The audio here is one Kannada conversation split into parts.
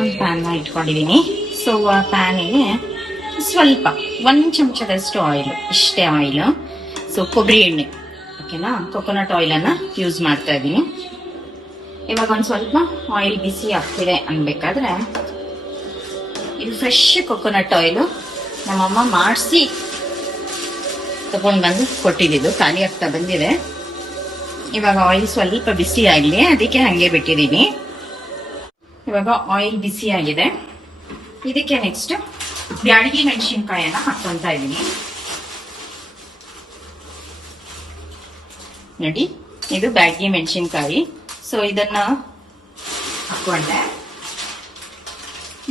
ಒಂದು ಪ್ಯಾನ್ನ ಇಟ್ಕೊಂಡಿದ್ದೀನಿ. ಸೊ ಆ ಪ್ಯಾನಿಗೆ ಸ್ವಲ್ಪ 1 ಚಮಚದಷ್ಟು ಆಯಿಲ್, ಇಷ್ಟೇ ಆಯಿಲ್. ಸೊ ಕೊಬ್ಬರಿ ಎಣ್ಣೆ, ಓಕೆನಾ, ಕೊಕೊನಟ್ ಆಯಿಲನ್ನು ಯೂಸ್ ಮಾಡ್ತಾ ಇದ್ದೀನಿ. ಇವಾಗ ಒಂದು ಸ್ವಲ್ಪ ಆಯಿಲ್ ಬಿಸಿ ಆಗ್ತಿದೆ ಅನ್ಬೇಕಾದ್ರೆ, ಇದು ಫ್ರೆಶ್ ಕೊಕೊನಟ್ ಆಯಿಲು ನಮ್ಮಮ್ಮ ಮಾಡಿಸಿ ತಗೊಂಡು ಬಂದು ಕೊಟ್ಟಿದ್ದು, ಖಾಲಿ ಆಗ್ತಾ ಬಂದಿದೆ. ಇವಾಗ ಆಯಿಲ್ ಸ್ವಲ್ಪ ಬಿಸಿ ಆಗಲಿ, ಅದಕ್ಕೆ ಹಂಗೆ ಬಿಟ್ಟಿದ್ದೀನಿ. ಇವಾಗ ಆಯಿಲ್ ಬಿಸಿ ಆಗಿದೆ. ಇದಕ್ಕೆ ನೆಕ್ಸ್ಟ್ ಬ್ಯಾಡಗಿ ಮೆಣಸಿನ್ಕಾಯನ್ನ ಹಾಕೊಂತ ಇದ್ದೀನಿ. ನೋಡಿ, ಇದು ಬ್ಯಾಡಗಿ ಮೆಣಸಿನ್ಕಾಯಿ. ಸೊ ಇದನ್ನ ಹಾಕೊಂಡೆ.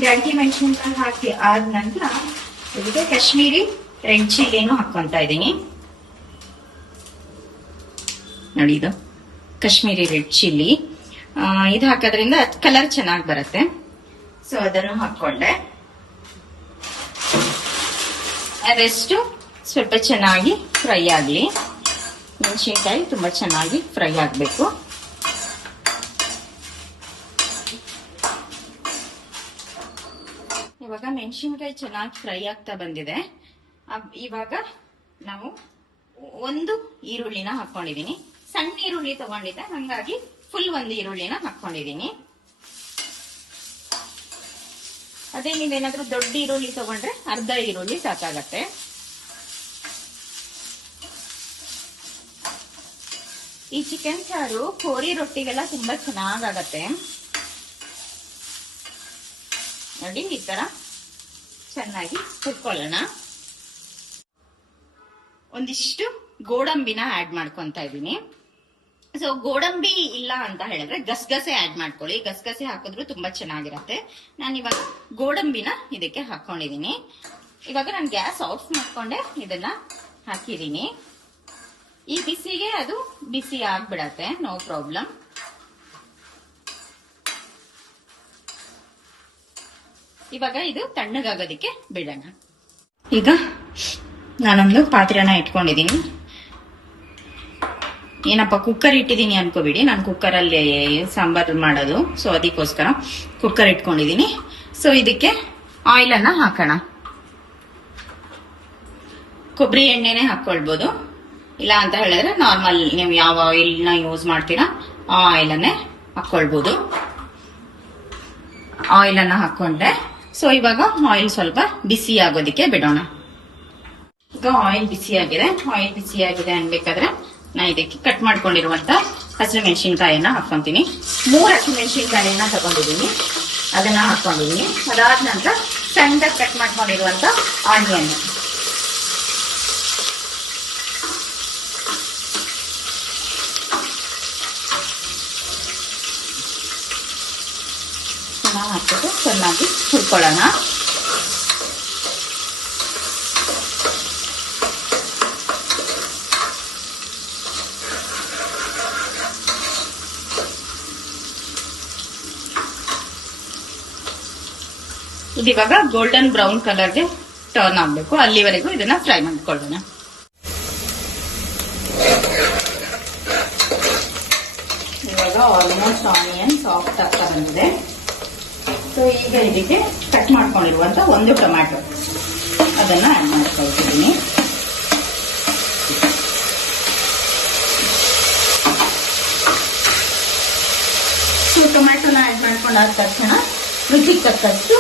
ಬ್ಯಾಡಗಿ ಮೆಣಸಿನ್ಕಾಯಿ ಹಾಕಿ ಆದ ನಂತರ ಇದಕ್ಕೆ ಕಾಶ್ಮೀರಿ ರೆಡ್ ಚಿಲ್ಲಿನೂ ಹಾಕೊಂತ ಇದ್ದೀನಿ. ನೋಡಿ, ಇದು ಕಾಶ್ಮೀರಿ ರೆಡ್ ಚಿಲ್ಲಿ. ಇದು ಹಾಕೋದ್ರಿಂದ ಕಲರ್ ಚೆನ್ನಾಗಿ ಬರುತ್ತೆ. ಸೊ ಅದನ್ನು ಹಾಕೊಂಡೆ. ಅದೆಷ್ಟು ಸ್ವಲ್ಪ ಚೆನ್ನಾಗಿ ಫ್ರೈ ಆಗಲಿ. ಮೆಣಸಿನ್ಕಾಯಿ ತುಂಬಾ ಚೆನ್ನಾಗಿ ಫ್ರೈ ಆಗಬೇಕು. ಇವಾಗ ಮೆಣಸಿನ್ಕಾಯಿ ಚೆನ್ನಾಗಿ ಫ್ರೈ ಆಗ್ತಾ ಬಂದಿದೆ. ಇವಾಗ ನಾವು 1 ಈರುಳ್ಳಿನ ಹಾಕೊಂಡಿದೀನಿ. ಸಣ್ಣ ಈರುಳ್ಳಿ ತಗೊಂಡಿದ್ದೆ, ಹಂಗಾಗಿ ಫುಲ್ 1 ಈರುಳ್ಳಿನ ಹಾಕೊಂಡಿದೀನಿ. ಅದೇ ನೀವೇನಾದ್ರೂ ದೊಡ್ಡ ಈರುಳ್ಳಿ ತಗೊಂಡ್ರೆ ಅರ್ಧ ಈರುಳ್ಳಿ ಸಾಕಾಗತ್ತೆ. ಈ ಚಿಕನ್ ಸಾರು ಕೋರಿ ರೊಟ್ಟಿಗೆಲ್ಲ ತುಂಬಾ ಚೆನ್ನಾಗತ್ತೆ. ನೋಡಿ, ಈ ತರ ಚೆನ್ನಾಗಿ ಹುರ್ಕೊಳ್ಳೋಣ. ಒಂದಿಷ್ಟು ಗೋಡಂಬಿನ ಆಡ್ ಮಾಡ್ಕೊಂತ ಇದ್ದೀನಿ. ಸೊ ಗೋಡಂಬಿ ಇಲ್ಲ ಅಂತ ಹೇಳಿದ್ರೆ ಗಸಗಸೆ ಆಡ್ ಮಾಡ್ಕೊಳ್ಳಿ. ಗಸಗಸೆ ಹಾಕಿದ್ರು ತುಂಬಾ ಚೆನ್ನಾಗಿರತ್ತೆ. ನಾನು ಇವಾಗ ಗೋಡಂಬಿನ ಇದಕ್ಕೆ ಹಾಕೊಂಡಿದೀನಿ. ಇವಾಗ ನಾನು ಗ್ಯಾಸ್ ಆಫ್ ಮಾಡ್ಕೊಂಡೆ ಇದನ್ನ ಹಾಕಿದೀನಿ. ಈ ಬಿಸಿಗೆ ಅದು ಬಿಸಿ ಆಗ್ಬಿಡತ್ತೆ, ನೋ ಪ್ರಾಬ್ಲಮ್. ಇವಾಗ ಇದು ತಣ್ಣಗಾಗೋದಿಕ್ಕೆ ಬಿಡೋಣ. ಈಗ ನಾನೊಂದು ಪಾತ್ರೆನ ಇಟ್ಕೊಂಡಿದೀನಿ. ಏನಪ್ಪ ಕುಕ್ಕರ್ ಇಟ್ಟಿದ್ದೀನಿ ಅನ್ಕೋಬಿಡಿ, ನಾನು ಕುಕ್ಕರ್ ಅಲ್ಲಿ ಸಾಂಬಾರ್ ಮಾಡೋದು. ಸೊ ಅದಕ್ಕೋಸ್ಕರ ಕುಕ್ಕರ್ ಇಟ್ಕೊಂಡಿದೀನಿ. ಸೊ ಇದಕ್ಕೆ ಆಯಿಲ್ ಅನ್ನ ಹಾಕೋಣ. ಕೊಬ್ಬರಿ ಎಣ್ಣೆನೆ ಹಾಕೊಳ್ಬಹುದು, ಇಲ್ಲ ಅಂತ ಹೇಳಿದ್ರೆ ನಾರ್ಮಲ್ ನೀವು ಯಾವ ಆಯಿಲ್ ನ ಯೂಸ್ ಮಾಡ್ತೀರಾ ಆ ಆಯಿಲ್ ಅನ್ನೇ ಹಾಕೊಳ್ಬಹುದು. ಆಯಿಲ್ ಅನ್ನ ಹಾಕೊಂಡೆ. ಸೊ ಇವಾಗ ಆಯಿಲ್ ಸ್ವಲ್ಪ ಬಿಸಿ ಆಗೋದಿಕ್ಕೆ ಬಿಡೋಣ. ಈಗ ಆಯಿಲ್ ಬಿಸಿ ಆಗಿದೆ. ಆಯಿಲ್ ಬಿಸಿ ಆಗಿದೆ ಅನ್ಬೇಕಾದ್ರೆ ನಾ ಇದಕ್ಕೆ ಕಟ್ ಮಾಡ್ಕೊಂಡಿರುವಂತ ಹಸಿಮೆಣಸಿನ್ಕಾಯಿಯನ್ನ ಹಾಕೊಂತೀನಿ. 3 ಹಸಿಮೆಣಸಿನ್ಕಾಯಿಯನ್ನ ತಗೊಂಡಿದ್ದೀನಿ, ಅದನ್ನ ಹಾಕೊಂಡಿದ್ದೀನಿ. ಅದಾದ ನಂತರ ಸಣ್ಣದಾಗಿ ಕಟ್ ಮಾಡ್ಕೊಂಡಿರುವಂತ ಆನಿಯನ್, ಹಾಕ್ಬಿಟ್ಟು ಚೆನ್ನಾಗಿ ಹುರ್ಕೊಳ್ಳೋಣ. ಇದಿವಾಗ ಗೋಲ್ಡನ್ ಬ್ರೌನ್ ಕಲರ್ಗೆ ಟರ್ನ್ ಆಗ್ಬೇಕು, ಅಲ್ಲಿವರೆಗೂ ಇದನ್ನ ಫ್ರೈ ಮಾಡ್ಕೊಳ್ಳೋಣ. ಇವಾಗ ಆಲ್ಮೋಸ್ಟ್ ಆನಿಯನ್ ಸಾಫ್ಟ್ ಆಗ್ತಾ ಬಂದಿದೆ. ಸೊ ಈಗ ಇದಕ್ಕೆ ಕಟ್ ಮಾಡ್ಕೊಂಡಿರುವಂತ 1 ಟೊಮ್ಯಾಟೊ ಅದನ್ನ ಆಡ್ ಮಾಡ್ಕೊಳ್ತಿದ್ದೀನಿ. ಸೊ ಟೊಮ್ಯಾಟೊನ ಆಡ್ ಮಾಡ್ಕೊಂಡಾದ ತಕ್ಷಣ ರುಚಿಗೆ ತಕ್ಕಷ್ಟು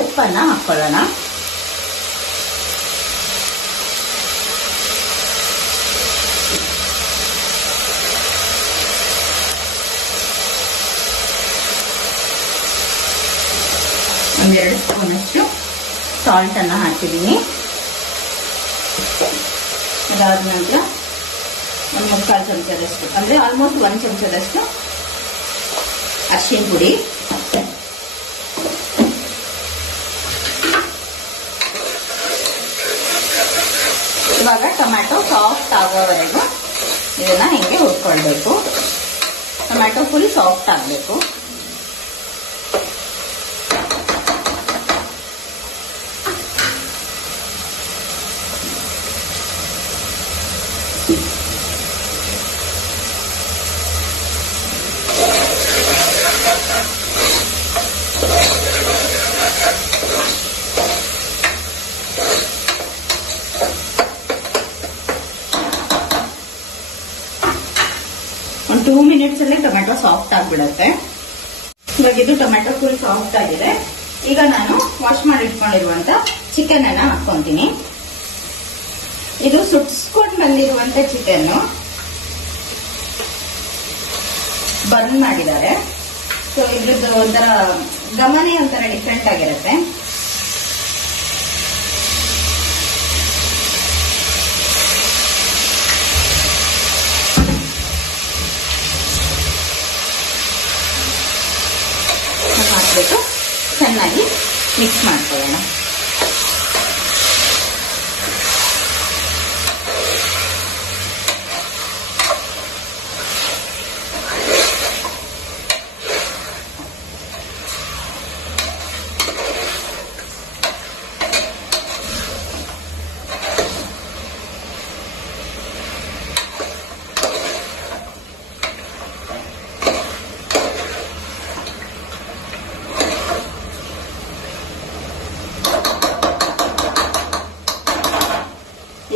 ಉಪ್ಪನ್ನ ಹಾಕೊಳ್ಳೋಣ. ಒಂದೆರಡು ಸ್ಪೂನ್ ಅಷ್ಟು ಸಾಲ್ಟ್ ಅನ್ನ ಹಾಕಿದ್ದೀನಿ. ಅದಾದ ನಂತರ 1/4 ಚಮಚದಷ್ಟು ಅಂದ್ರೆ ಆಲ್ಮೋಸ್ಟ್ 1 ಚಮಚದಷ್ಟು ಅರಿಶಿನ ಪುಡಿ, ಇವಾಗ ಟೊಮ್ಯಾಟೊ ಸಾಫ್ಟ್ ಆಗೋವರೆಗೂ ಇದನ್ನ ಹಿಂಗೆ ಹುರ್ಕೊಳ್ಬೇಕು. ಟೊಮ್ಯಾಟೊ ಫುಲ್ ಸಾಫ್ಟ್ ಆಗಬೇಕು. ಸಾಫ್ಟ್ ಆಗ್ಬಿಡತ್ತೆ. ಇವಾಗ ಇದು ಟೊಮೆಟೊ ಫುಲ್ ಸಾಫ್ಟ್ ಆಗಿದೆ. ಈಗ ನಾನು ವಾಶ್ ಮಾಡಿ ಇಟ್ಕೊಂಡಿರುವಂತ ಚಿಕನ್ ಅನ್ನ ಹಾಕೊಂತೀನಿ. ಇದು ಸುಟ್ಸ್ಕೊಂಡು ಬಂದಿರುವಂತ ಚಿಕನ್ ಬರ್ನ್ ಮಾಡಿದ್ದಾರೆ. ಸೊ ಇದ್ರದ್ದು ಒಂಥರ ಗಮನೆ ಒಂಥರ ಡಿಫ್ರೆಂಟ್ ಆಗಿರುತ್ತೆ. ಹಾಕ್ಬಿಟ್ಟು ಚೆನ್ನಾಗಿ ಮಿಕ್ಸ್ ಮಾಡ್ಕೊಳ್ಳೋಣ.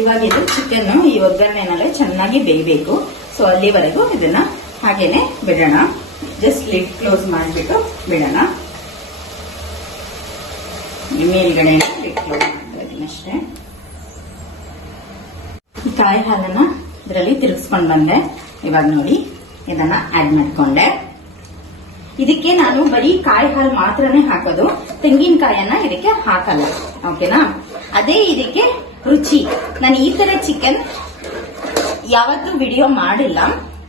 ಇವಾಗ ಇದು ಚಿಕನ್ ಈ ಒಗ್ಗರಣೆನಲ್ಲೇ ಚೆನ್ನಾಗಿ ಬೇಯಬೇಕು. ಸೊ ಅಲ್ಲಿವರೆಗೂ ಇದನ್ನ ಹಾಗೇನೆ ಬಿಡೋಣ. ಜಸ್ಟ್ ಲಿಡ್ ಕ್ಲೋಸ್ ಮಾಡಿಬಿಟ್ಟು ಬಿಡೋಣ. ಮೇಲ್ಗಡೆ ಲಿಡ್ ಕ್ಲೋಸ್ ಮಾಡ್ತಾ ಇದೀನಿ ಅಷ್ಟೇ. ಈ ಕಾಯಿ ಹಾಲನ್ನ ಇದರಲ್ಲಿ ತಿರುಗಿಸ್ಕೊಂಡ್ ಬಂದೆ. ಇವಾಗ ನೋಡಿ ಇದನ್ನ ಆಡ್ ಮಾಡ್ಕೊಂಡೆ. ಇದಕ್ಕೆ ನಾನು ಬರೀ ಕಾಯಿ ಹಾಲು ಮಾತ್ರನೇ ಹಾಕೋದು, ತೆಂಗಿನಕಾಯನ್ನ ಇದಕ್ಕೆ ಹಾಕಲ್ಲ. ಓಕೆನಾ? ಅದೇ ಇದಕ್ಕೆ ರುಚಿ. ನಾನು ಈ ತರ ಚಿಕನ್ ಯಾವತ್ತೂ ವಿಡಿಯೋ ಮಾಡಿಲ್ಲ.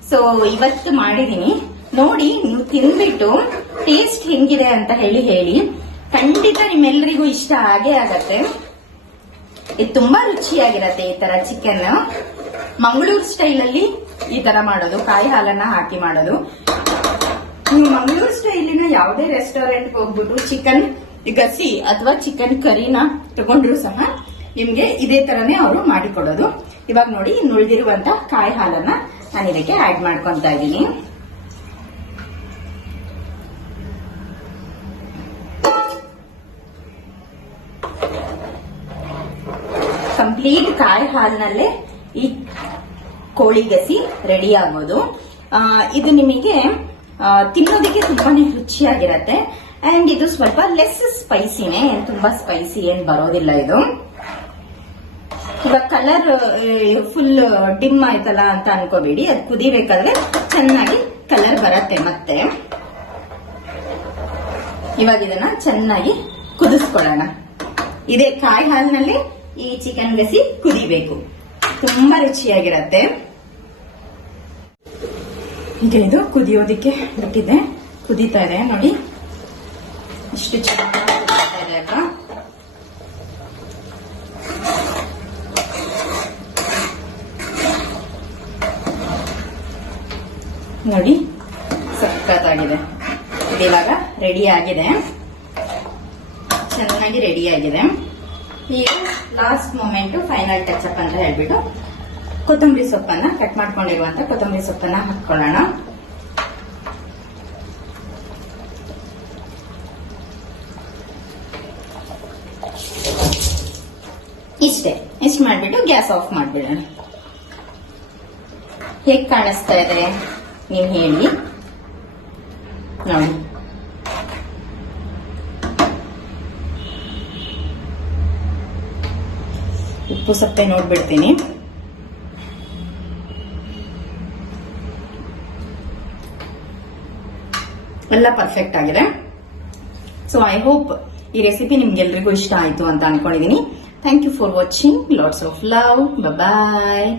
ಸೊ ಇವತ್ತು ಮಾಡಿದೀನಿ. ನೋಡಿ, ನೀವು ತಿನ್ಬಿಟ್ಟು ಟೇಸ್ಟ್ ಹೆಂಗಿದೆ ಅಂತ ಹೇಳಿ ಖಂಡಿತ ನಿಮ್ಮೆಲ್ಲರಿಗೂ ಇಷ್ಟ ಆಗೇ ಆಗತ್ತೆ. ಇದು ತುಂಬಾ ರುಚಿಯಾಗಿರತ್ತೆ. ಈ ತರ ಚಿಕನ್ ಮಂಗಳೂರು ಸ್ಟೈಲ್ ಅಲ್ಲಿ ಈ ತರ ಮಾಡೋದು, ಕಾಯಿ ಹಾಲನ್ನ ಹಾಕಿ ಮಾಡೋದು. ನೀವು ಮಂಗಳೂರು ಸ್ಟೈಲಿನ ಯಾವುದೇ ರೆಸ್ಟೋರೆಂಟ್ ಹೋಗ್ಬಿಟ್ಟು ಚಿಕನ್ ಗಸಿ ಅಥವಾ ಚಿಕನ್ ಕರಿನ ತಗೊಂಡ್ರು ಸಹ ನಿಮ್ಗೆ ಇದೇ ತರನೇ ಅವರು ಮಾಡಿಕೊಡೋದು. ಇವಾಗ ನೋಡಿ, ಇನ್ನು ಉಳಿದಿರುವಂತ ಕಾಯಿ ಹಾಲನ್ನ ನಾನು ಇದಕ್ಕೆ ಆಡ್ ಮಾಡ್ಕೊಂತ ಇದ್ದೀನಿ. ಕಂಪ್ಲೀಟ್ ಕಾಯಿ ಹಾಲಿನಲ್ಲೇ ಈ ಕೋಳಿ ಗಸಿ ರೆಡಿ ಆಗೋದು. ಇದು ನಿಮಗೆ ತಿನ್ನೋದಕ್ಕೆ ತುಂಬಾನೇ ರುಚಿಯಾಗಿರತ್ತೆ. ಅಂಡ್ ಇದು ಸ್ವಲ್ಪ ಲೆಸ್ ಸ್ಪೈಸಿನೇ, ತುಂಬಾ ಸ್ಪೈಸಿ ಏನ್ ಬರೋದಿಲ್ಲ ಇದು. ಇವಾಗ ಕಲರ್ ಫುಲ್ ಡಿಮ್ ಆಯ್ತಲ್ಲ ಅಂತ ಅನ್ಕೋಬೇಡಿ. ಅದು ಕುದಿಬೇಕಾದ್ರೆ ಚೆನ್ನಾಗಿ ಕಲರ್ ಬರತ್ತೆ. ಮತ್ತೆ ಇವಾಗ ಇದನ್ನ ಚೆನ್ನಾಗಿ ಕುದಿಸ್ಕೊಳ್ಳೋಣ. ಇದೇ ಕಾಯಿ ಹಾಲಿನಲ್ಲಿ ಈ ಚಿಕನ್ ಗಸಿ ಕುದಿಬೇಕು. ತುಂಬಾ ರುಚಿಯಾಗಿರತ್ತೆ. ಈಗ ಇದು ಕುದಿಯೋದಿಕ್ಕೆ ಬಿಟ್ಟಿದೆ. ಕುದೀತಾ ಇದೆ ನೋಡಿ, ಇಷ್ಟು ಚೆನ್ನಾಗಿ ಕುದೀತಾ ಇದೆ ಅಕ್ಕ. ನೋಡಿ, ಸಖತ್ತಾಗಿದೆ. ಇದು ಇವಾಗ ರೆಡಿ ಆಗಿದೆ, ಚೆನ್ನಾಗಿ ರೆಡಿ ಆಗಿದೆ. ಈಗ last moment final touch up ಅಂತ ಹೇಳ್ಬಿಟ್ಟು ಕೊತ್ತಂಬರಿ ಸೊಪ್ಪನ್ನ, ಕಟ್ ಮಾಡ್ಕೊಂಡಿರುವಂತ ಕೊತ್ತಂಬರಿ ಸೊಪ್ಪನ್ನ ಹಾಕೊಳ್ಳೋಣ. ಇಷ್ಟು ಮಾಡ್ಬಿಟ್ಟು ಗ್ಯಾಸ್ ಆಫ್ ಮಾಡ್ಬಿಡೋಣ. ಹೇಗ್ ಕಾಣಿಸ್ತಾ ಇದೆ ನೀವು ಹೇಳಿ ನೋಡಿ. ಉಪ್ಪು ಸಪ್ಪೆ ನೋಡ್ಬಿಡ್ತೀನಿ. ಎಲ್ಲ ಪರ್ಫೆಕ್ಟ್ ಆಗಿದೆ. ಸೊ ಐ ಹೋಪ್ ಈ ರೆಸಿಪಿ ನಿಮ್ಗೆಲ್ರಿಗೂ ಇಷ್ಟ ಆಯ್ತು ಅಂತ ಅನ್ಕೊಂಡಿದೀನಿ. Thank you for watching. Lots of love. Bye.